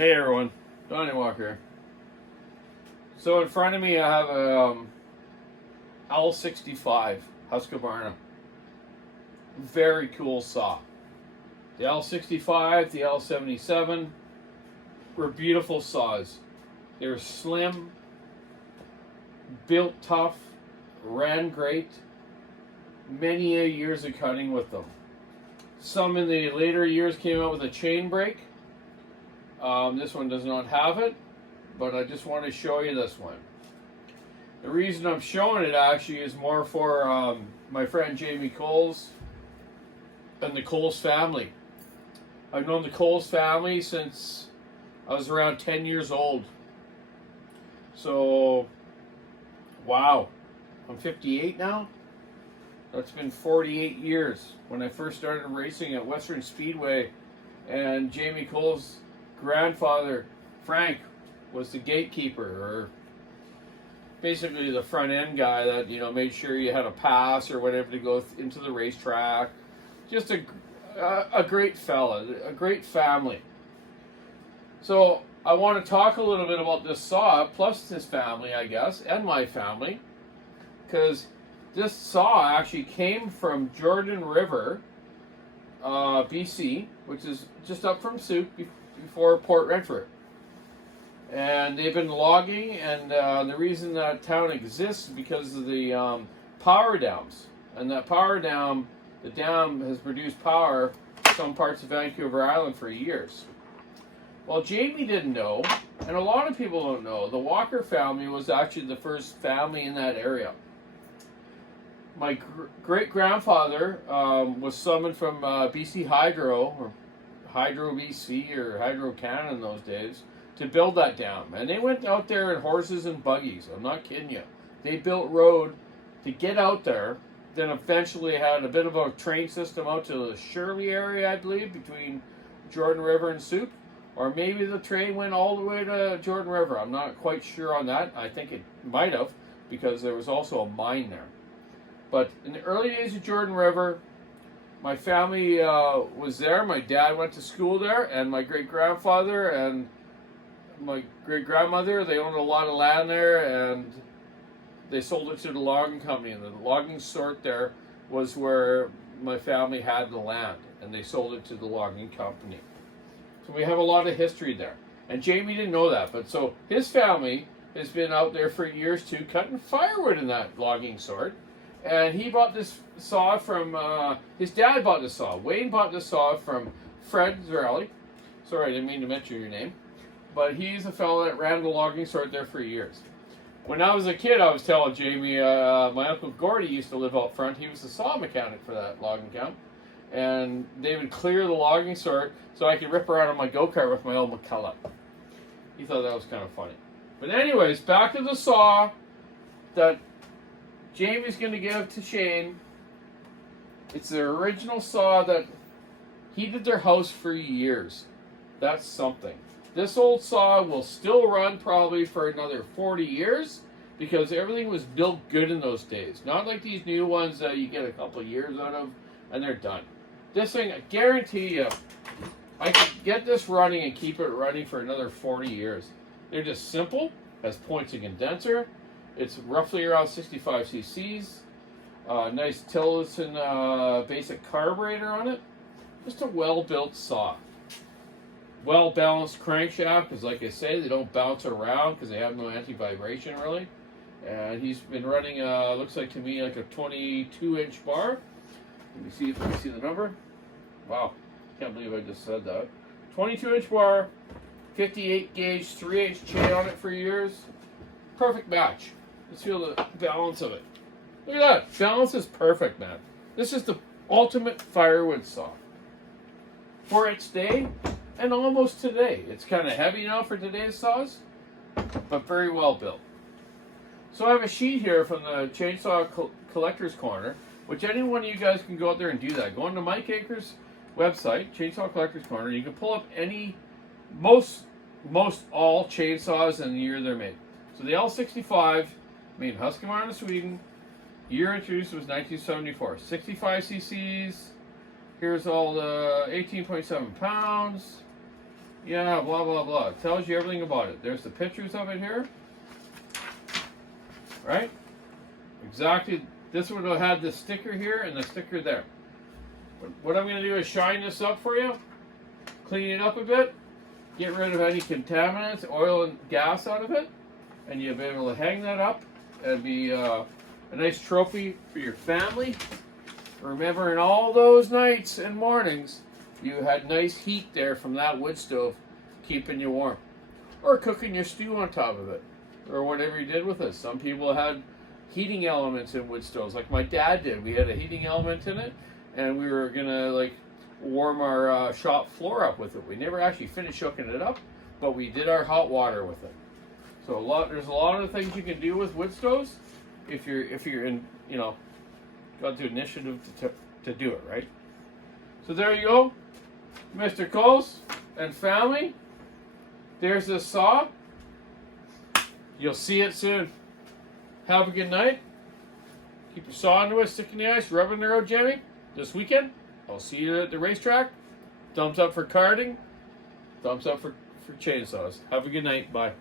Hey everyone, Donny Walker. So in front of me I have a l65 Husqvarna. Very cool saw. The l65, the l77 were beautiful saws. They were slim, built tough, ran great. Many years of cutting with them. Some in the later years came out with a chain brake. This one does not have it, but I just want to show you this one. The reason I'm showing it actually is more for my friend Jamie Coles and the Coles family. I've known the Coles family since I was around 10 years old. So, wow, I'm 58 now. That's been 48 years when I first started racing at Western Speedway, and Jamie Coles' grandfather, Frank, was the gatekeeper, or basically the front end guy that, made sure you had a pass or whatever to go into the racetrack. Just a great fella, a great family. So I want to talk a little bit about this saw, plus his family, I guess, and my family, because this saw actually came from Jordan River, BC, which is just up from Souk before Port Renfrew. And they've been logging, and the reason that town exists is because of the power dams. And that power dam, the dam has produced power to some parts of Vancouver Island for years. Well, Jamie didn't know, and a lot of people don't know, the Walker family was actually the first family in that area. My great-grandfather was summoned from BC Hydro, or Hydro BC, or Hydro Canada in those days, to build that dam. And they went out there in horses and buggies. I'm not kidding you. They built road to get out there, then eventually had a bit of a train system out to the Shirley area, I believe, between Jordan River and Souk. Or maybe the train went all the way to Jordan River. I'm not quite sure on that. I think it might have, because there was also a mine there. But in the early days of Jordan River, my family was there. My dad went to school there, and my great-grandfather and my great-grandmother, they owned a lot of land there, and they sold it to the logging company. And the logging sort there was where my family had the land, and they sold it to the logging company. So we have a lot of history there. And Jamie didn't know that, but so his family has been out there for years too, cutting firewood in that logging sort. And he bought this saw from, his dad bought this saw. Wayne bought this saw from Fred Zarelli. Sorry, I didn't mean to mention your name. But he's a fellow that ran the logging sort there for years. When I was a kid, I was telling Jamie, my Uncle Gordy used to live out front. He was the saw mechanic for that logging camp. And they would clear the logging sort so I could rip around on my go-kart with my old McCulloch. He thought that was kind of funny. But anyways, back to the saw that Jamie's going to give to Shane. It's the original saw that heated their house for years. That's something. This old saw will still run probably for another 40 years because everything was built good in those days. Not like these new ones that you get a couple of years out of and they're done. This thing, I guarantee you, I could get this running and keep it running for another 40 years. They're just simple, has points and condenser. It's roughly around 65 cc's. Nice Tillotson basic carburetor on it. Just a well-built saw. Well-balanced crankshaft, because like I say, they don't bounce around because they have no anti-vibration really. And he's been running, looks like to me, like a 22-inch bar. Let me see the number. Wow, can't believe I just said that. 22-inch bar, 58 gauge, 3/8 chain on it for years. Perfect match. Let's feel the balance of it. Look at that. Balance is perfect, man. This is the ultimate firewood saw. For its day, and almost today. It's kind of heavy now for today's saws, but very well built. So I have a sheet here from the Chainsaw Collector's Corner, which any one of you guys can go out there and do that. Go onto Mike Akers' website, Chainsaw Collector's Corner. You can pull up most all chainsaws and the year they're made. So the L65, made in Husqvarna, Sweden. Year introduced was 1974. 65 cc's. Here's all the 18.7 pounds. Yeah, blah, blah, blah. It tells you everything about it. There's the pictures of it here. Right? Exactly. This one will have the sticker here and the sticker there. What I'm going to do is shine this up for you. Clean it up a bit. Get rid of any contaminants, oil and gas out of it. And you'll be able to hang that up. And be a nice trophy for your family. Remembering all those nights and mornings you had nice heat there from that wood stove keeping you warm. Or cooking your stew on top of it. Or whatever you did with it. Some people had heating elements in wood stoves, like my dad did. We had a heating element in it, and we were gonna like warm our shop floor up with it. We never actually finished hooking it up, but we did our hot water with it. So there's a lot of things you can do with wood stoves if you're in, you know, got the initiative to do it, right? So there you go, Mr. Coles and family. There's the saw. You'll see it soon. Have a good night. Keep your saw into it, stick in the ice, rub it in the road, Jimmy. This weekend, I'll see you at the racetrack. Thumbs up for karting. Thumbs up for chainsaws. Have a good night. Bye.